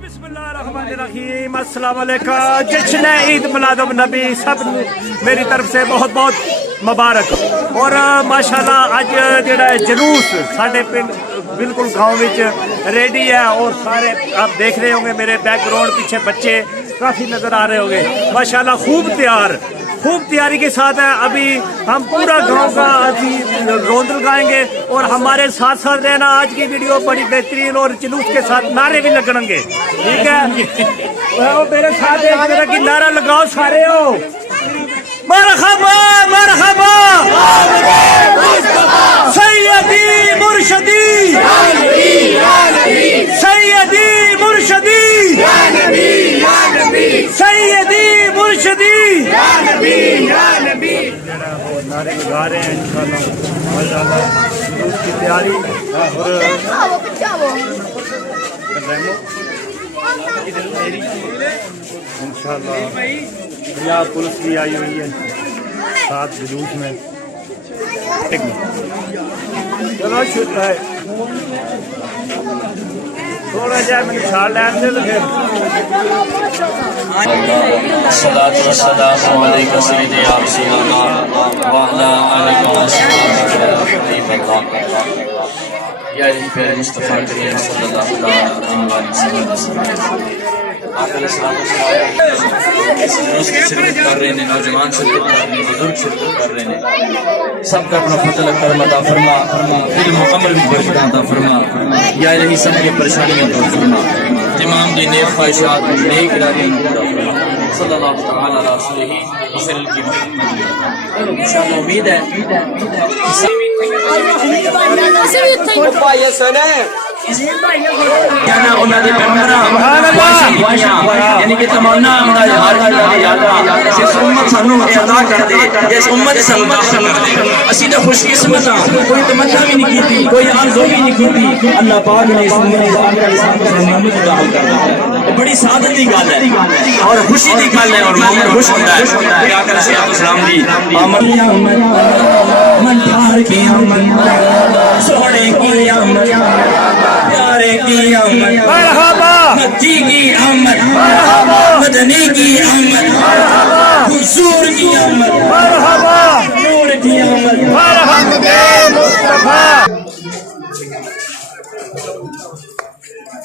बिस्मिल्लाहिर्रहमानिर्रहीम अस्सलाम वालेकुम। जश्न ईद मिलाद नबी सब मेरी तरफ से बहुत बहुत मुबारक। और माशाल्लाह अज जेड़ा जलूस साढ़े पिंड बिल्कुल गाँव में रेडी है और सारे आप देख रहे होंगे मेरे बैकग्राउंड पीछे बच्चे काफ़ी नज़र आ रहे होंगे। माशाल्लाह खूब तैयारी के साथ है। अभी हम पूरा गांव का अभी रौंद लगाएंगे और हमारे साथ साथ रहना। आज की वीडियो बड़ी बेहतरीन और जुलूस के साथ नारे भी लगेंगे, ठीक है? वो मेरे साथ एक तरह की नारा लगाओ सारे हो। मरहबा मरहबा सैयदी मुर्शदी सैयदी मुर्शदी सैयदी मुर्शदी नारे लगा रहे हैं इंशाल्लाह की तैयारी। इंशाल्लाह पंजाब पुलिस भी आई हुई है साथ जुलूस में। चलो शुक्र है थोड़ा जाए मैंने छाल लैन दे तो फिर सलातु वस्सलामु अलैका सय्यदी या रसूलल्लाह व अला आलिका व असहाबिही या प्यारे मुस्तफा करीम सल्लल्लाहु अलैहि वसल्लम। शिरकत कर रहे हैं, नौजवान शिरकत कर रहे हैं, बुजुर्ग शिरकत कर रहे हैं। सबका अपना फजल करम अता फरमा, इल्म व अमल में बरकत अता फरमा। या इलाही सबकी परेशानियां दूर फरमा, तमाम दी नेक ख्वाहिशात नेक इरादे पूरा फरमा। सल्लल्लाहु तआला अला रसूलिही व सल्लम। इंशाअल्लाह उम्मीद है यानी कि तमन्ना खुशकिस्मत कोई तमन्ना भी नहीं की, कोई आरज़ू भी नहीं की। अल्लाह पाक ने बड़ी सादत की गल है और खुशी की गल है और मोमिन खुश होता है। सोने की आमद, प्यारे की आमद, मक्की की आमद, मदनी की आमद, हुजूर की आमद, नूर की आमद।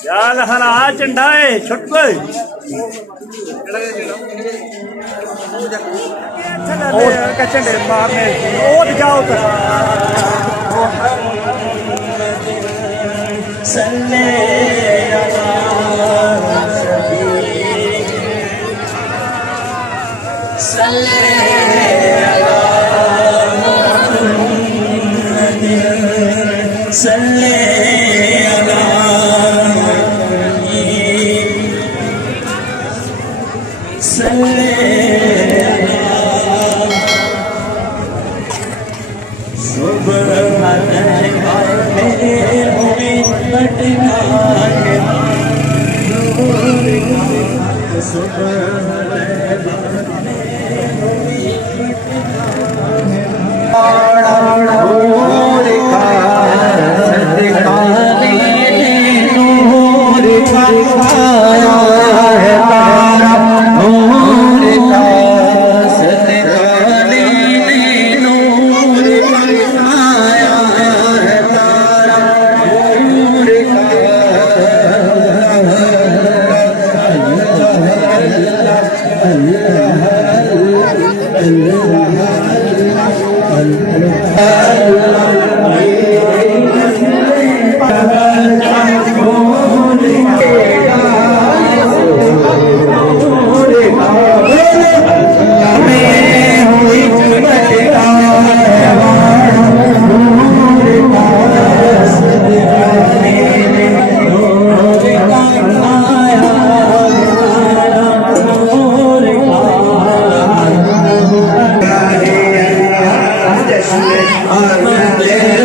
यार हरा चंडाए छुट गए झंडे मारने और जाओ तो सल्ले अला सल्ले अला मुहम्मद सल्ले अला सल्ले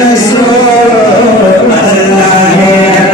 रसूल अल्लाह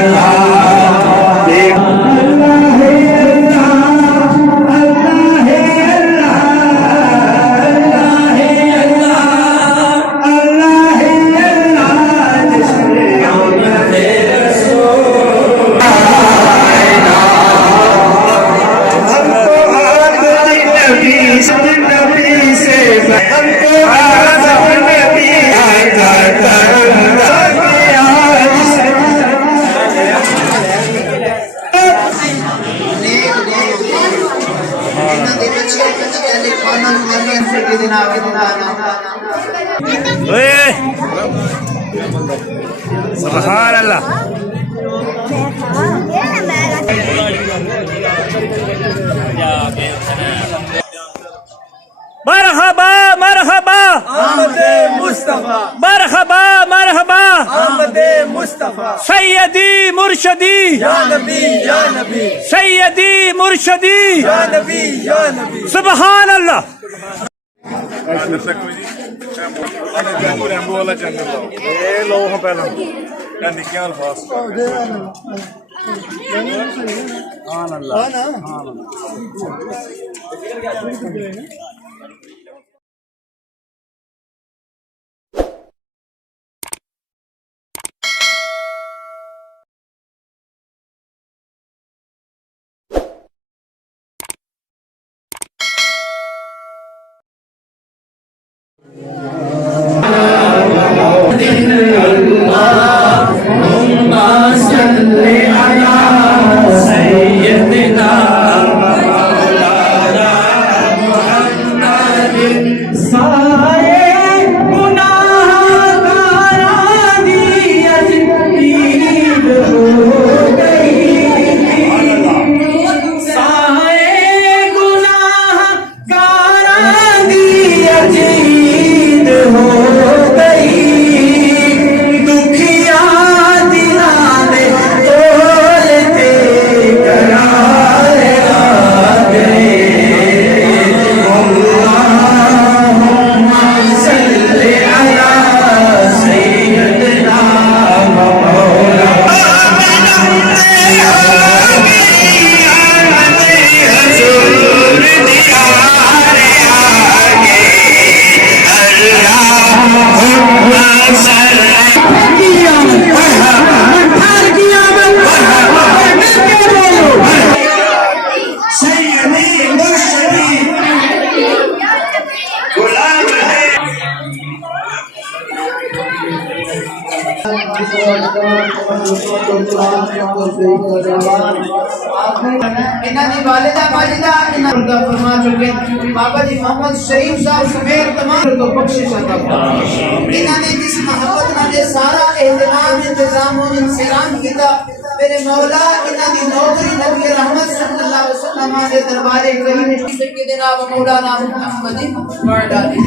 मरहबा मरहबा आमदे मुस्तफा मरहबा मरहबा आमदे मुस्तफा सैयदी मुर्शदी या नबी या नबी सैयदी मुर्शदी या नबी या नबी सुबहान अल्लाह। ਰੈਂਬੋ ਵਾਲਾ ਚੈਨਲ ਲਾਓ ਇਹ ਲੋ ਹਾਂ ਪਹਿਲਾਂ ਇਹ ਨਿੱਕੀਆਂ ਅਲਫਾਜ਼ इन्हां दी वालिदा माजिदा इन्हां दा फरमा चुके बाबा जी मोहम्मद शरीफ साहब समेत तमाम को बख्शिश अता फरमाए। इन्हां ने जिस मोहब्बत नाल सारा एहतमाम इंतजाम और इंतजाम कीता मेरे मौला इन्हां दी नौकरी नबी रहमत सल्लल्लाहु अलैहि वसल्लम दे दरबारे करीम के जनाब मौलाना मुहम्मद वर्दा दी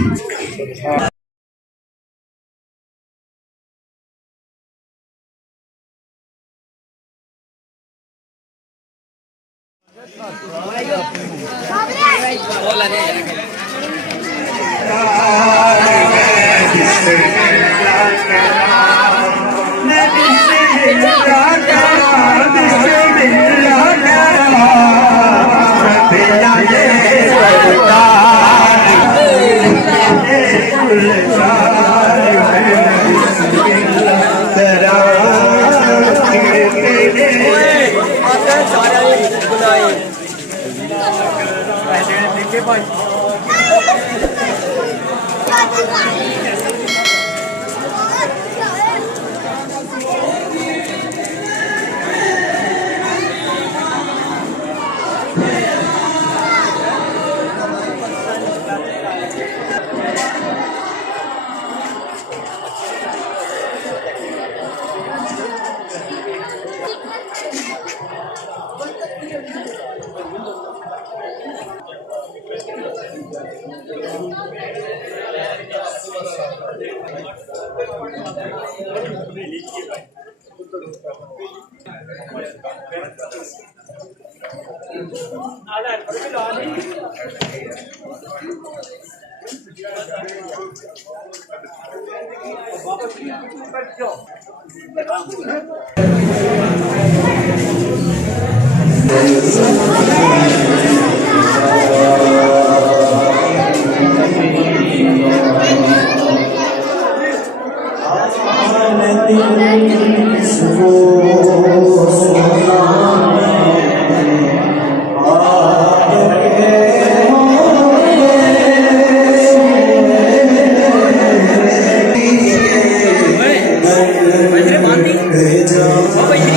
बाबा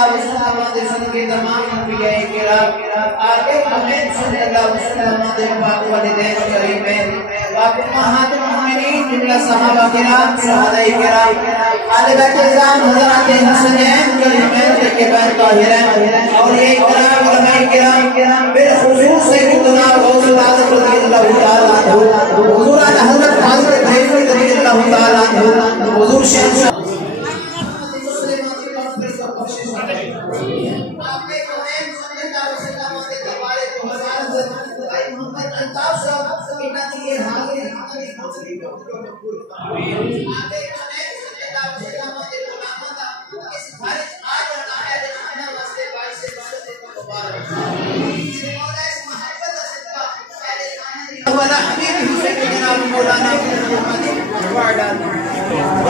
सल्लल्लाहु अलैहि वसल्लम दे सदके तमाम अंबिया किराम आके हमें सल्लल्लाहु अलैहि वसल्लम दे पाक वालिदैन करीम में पाक उम्महात मोमिनीन जुमला सहाबा किराम शहादा किराम आले बैठे जान हजरत हसनैन करीमैन के बाद ताहिरैन और ये किराम उलमा किराम बिलखुसूस सैयदना गौसुल आज़म रज़ियल्लाहु तआला अन्हु हुजूर हजरत फाजिल भैरवी रज़ियल्लाहु तआला अन्हु हुजूर शहंशाह आपने कौन सल्लल्लाहु अलैहि वसल्लम के दरबार को हजार भाई मोहम्मद अल्ताफ साहब इतना ये हाजिर हमारी हाजिरी को कबूल आमीन आपने कौन सल्लल्लाहु अलैहि वसल्लम के गुलामों का इस भारत आज रहा है जहां वास्ते भाई से बात को मुबारक से मौला इस मोहब्बत का सदका पहले खाना वाला हबीब हुसैन जनाब मौलाना वाड़ा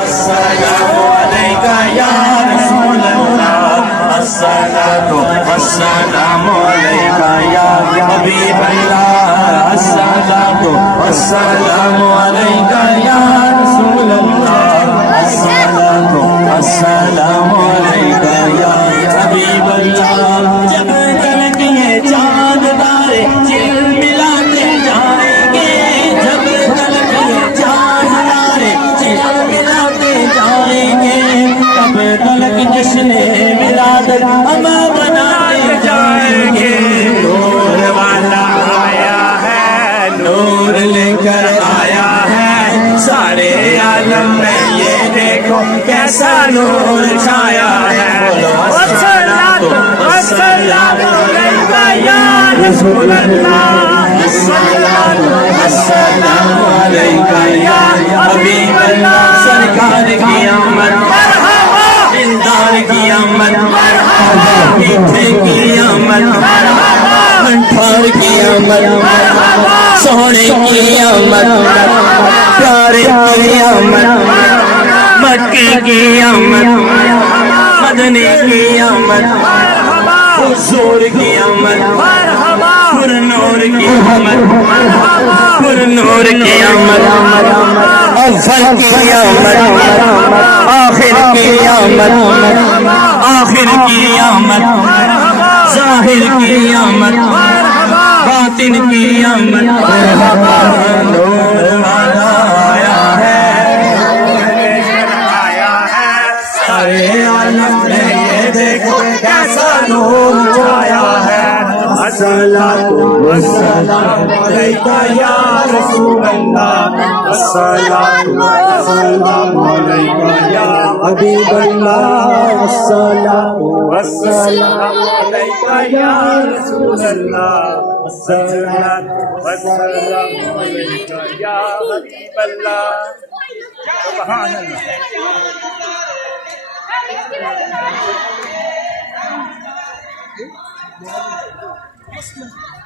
अस्सलामु अलैका या रसूल अल्लाह अस्सलातु वस्सलामु अलैका या हबीब अल्लाह अस्सलातु वस्सलामु अलैका या रसूल अल्लाह अस्सलातु वस्सलामु अलैका या हबीब अल्लाह जब तक ये चांद तारे झिलमिलाते जाएंगे जब तक ये चांद तारे झिलमिलाते जाएंगे तब तक जश्न मिलाद हम मनाते जाएंगे नूर वाला आया है नूर लेकर आया है सारे आलम में ये देखो कैसा नूर छाया है अस्सलातु वस्सलामु अलैका या रसूल अल्लाह अस्सलातु वस्सलामु अलैका या हबीब अल्लाह सरकार की आमद मरहबा दिलदार की आमद मरहबा मीठे की आमद मरहबा अंठार की आमद मरहबा सोने की आमद प्यारे की आमद मक्के की आमद मदनी की आमद हुजूर की आमद पुरनूर की आमद पुरनूर की आमद अव्वल की आमद आखिर की आमद आखिर की आमद जाहिर की आमद बातिन की आमद नूर वाला आया है सारे आलम में ये देखो कैसा नूर छाया है अस्सलातु वस्सलामु अलैका या रसूल अल्लाह अस्सलातु वस्सलामु अलैका या हबीब अल्लाह अस्सलातु वस्सलामु अलैका या रसूल अल्लाह अस्सलातु वस्सलामु अलैका या हबीब अल्लाह सुभान अल्लाह